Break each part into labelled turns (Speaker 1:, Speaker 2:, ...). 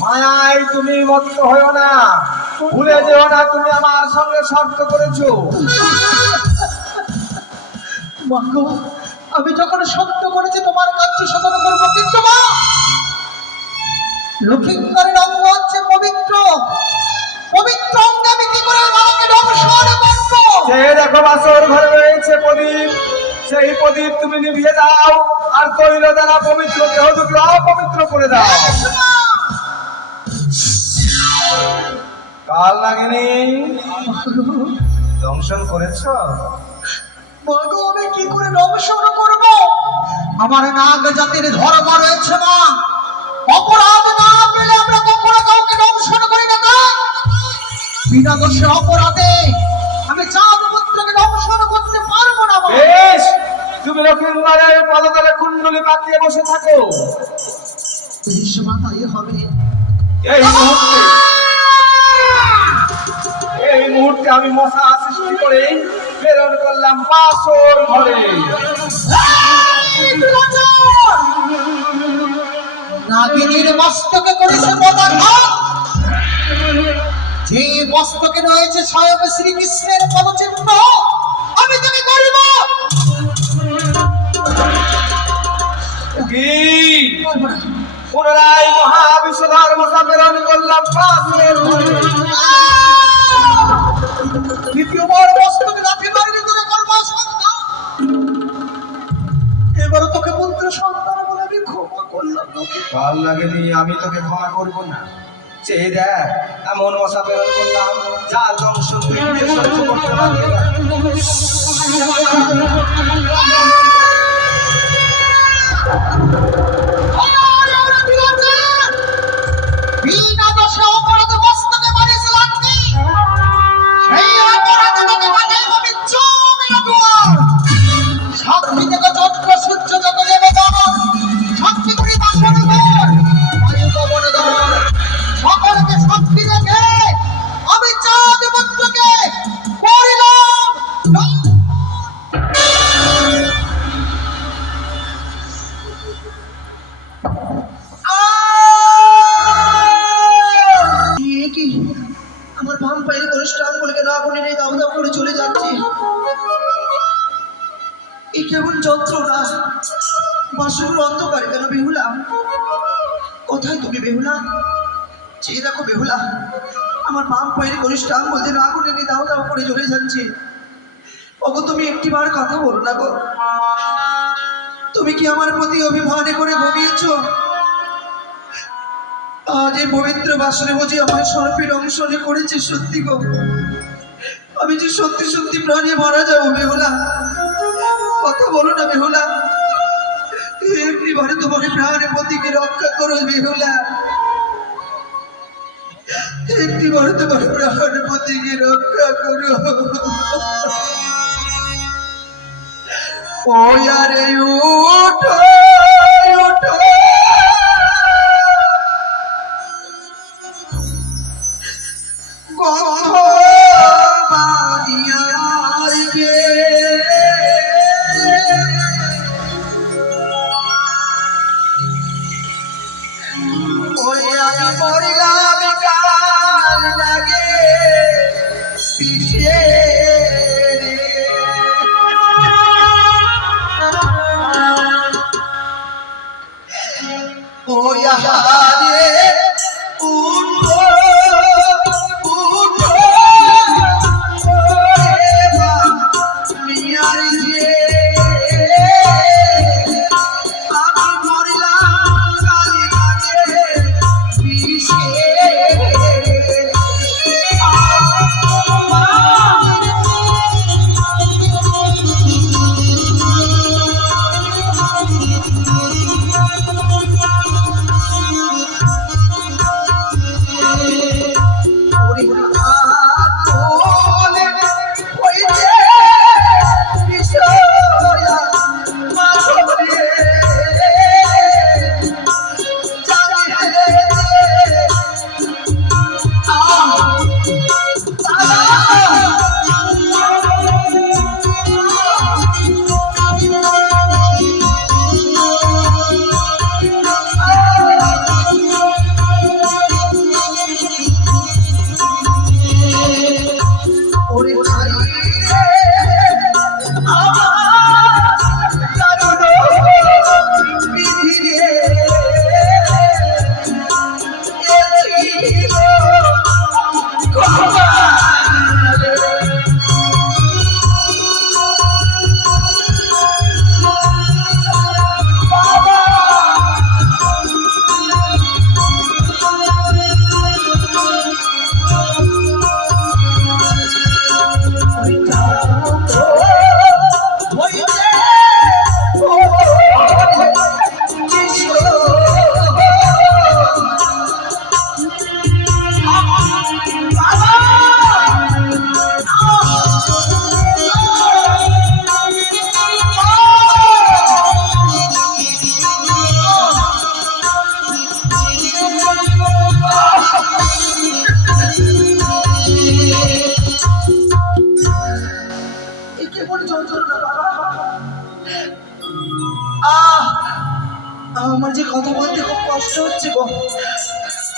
Speaker 1: মায়ায় তুমি মত্ত হয়েও না। ভুলে যেও না তুমি আমার সঙ্গে শর্ত করেছ।
Speaker 2: মাগো আমি যখন সত্য করেছি তোমার কাছে সতর্ক করব কিন্তু মা! লক্ষিঙ্করের অঙ্গ হচ্ছে পবিত্র। পবিত্র অঙ্গে আমি কি করে বাবাকে দংশন করব?
Speaker 1: সে দেখো বাসর ঘরে রয়েছে প্রদীপ। সেই প্রদীপ তুমি নিভিয়ে দাও আর তৈল দ্বারা পবিত্র দেহ দুটো অপবিত্র করে দাও। কাল লাগেনি দংশন করেছ?
Speaker 2: মাগো আমি কি করে দংশন করব? আমার নাগ জাতির ধর্ম রয়েছে মা অপরাধ না পেলে আমরা কখনো কাউকে দংশন করি না তাই? বিনা দোষে অপরাধে আমি চাঁদ পুত্রকে দংশন করতে পারব না মা।
Speaker 1: বেশ তুমি লক্ষ্মীবারের পদতলে কুণ্ডলি পাকিয়ে বসে থাকো।
Speaker 2: মাথা এ হবে।
Speaker 1: এই মুহূর্তে এই মুহূর্তে আমি মশা সৃষ্টি করে প্রেরণ করলাম বাসর ঘরে।
Speaker 2: নাগিনীর মস্তকে করেছে পদাঘাত যে মস্তকে রয়েছে স্বয়ং শ্রীকৃষ্ণের পদচিহ্ন আমি তোকে করিব
Speaker 1: পুনরায় মহাবিশ্বধর মশা প্রেরণ করলাম
Speaker 2: দ্বিতীয়বার মস্তকে এবার তোকে পুত্র সন্তান বলে আমি ক্ষমা করলাম তোকে
Speaker 1: ভালো লাগেনি আমি তোকে ক্ষমা করব না। চেয়ে দেখ এমন মশা প্রেরণ করলাম। যা ধ্বংস সহ্য করতে পারবে না।
Speaker 2: আমার বাম পায়ের কনিষ্ঠ আঙ্গুলকে না করে নেই দাও দাও করে চলে যাচ্ছে এই কেমন যন্ত্রণা, বাসুর অন্ধকার কেন বেহুলা কোথায় তুমি বেহুলা চেয়ে দেখো বেহুলা। আমার বাম পায়ের কনিষ্ঠ আঙ্গুল যেন আগুনে নিয়ে দাও দাও করে চলে যাচ্ছে। ওগো তুমি একটিবার কথা বলো না গো। তুমি কি আমার প্রতি অভিমানে করে ঘুমিয়েছো? আজ এই পবিত্র বাসনে বুঝি আমার সরপের অংশনে করেছে সত্যি গো। আমি যে সত্যি সত্যি প্রাণে মারা যাব বেহুলা কথা বলো না বেহুলা এমনি ভারে তোমার প্রাণে পতিকে রক্ষা করো বেহুলা একটি বার তোমার প্রাণ পতিকে রক্ষা করো। ও আরে উঠো উঠো। Obrigada.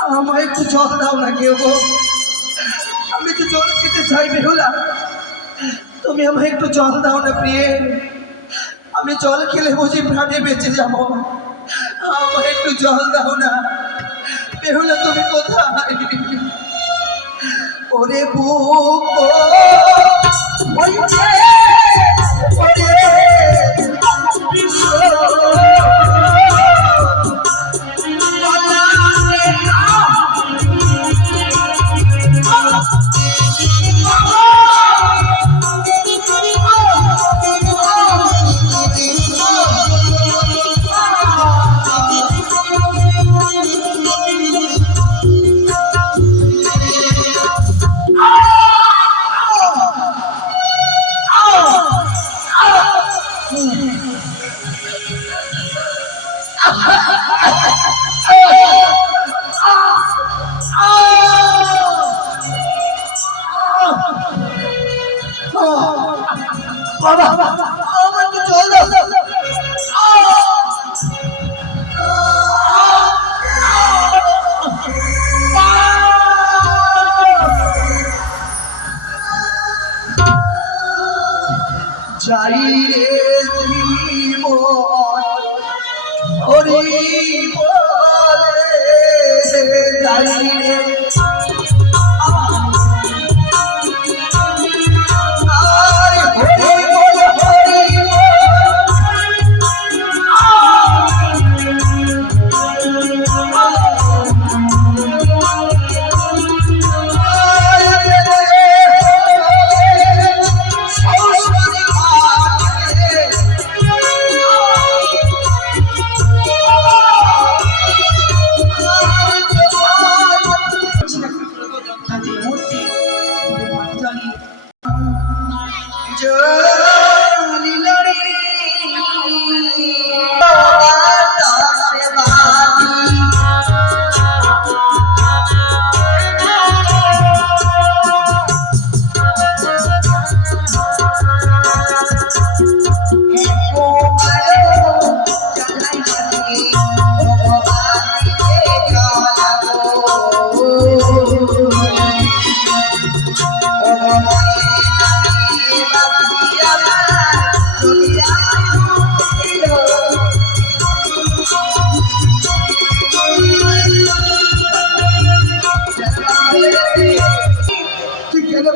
Speaker 2: আমায় একটু জল দাও না কেউ গো। আমি তো জল খেতে চাই বেহুলা। তুমি আমায় একটু জল দাও না প্রিয়ে। আমি জল খেলে বুঝি প্রাণে বেঁচে যাব। আমায় একটু জল দাও না। বেহুলা তুমি কোথায়? ওরে বুক ও, বাবা আমার তো জল দাও। যাই রে হরি বলে যাই রে
Speaker 3: just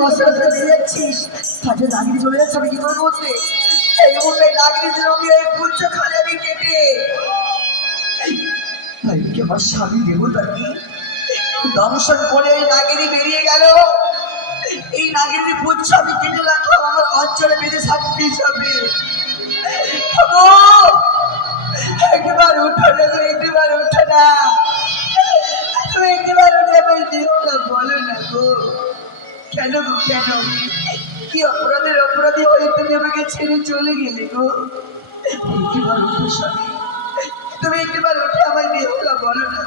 Speaker 3: বাসায় ফেলে যাচ্ছিস তাতে নাগরি চলে যাচ্ছে আমি কি করে বলতে এই নাগরি দিল আমি এই পুচ্ছ খালে আমি কেটে তাই আমার স্বামী দেব নাকি দংশন করে এই নাগিরি বেরিয়ে গেল। এই নাগিরি পুচ্ছ আমি কেটে রাখলাম আমার অঞ্চলে বেঁধে সাক্ষী হিসাবে একবার উঠো না গো, একবার উঠো না। তুমি একবার উঠে বলো না গো। কেন গো, কেন? কি অপরাধের অপরাধী হয়ে তুমি আমাকে ছেড়ে চলে গেলে গো? কি উঠো স্বামী। তুমি একটিবার উঠে আমার দেহটা বলো না।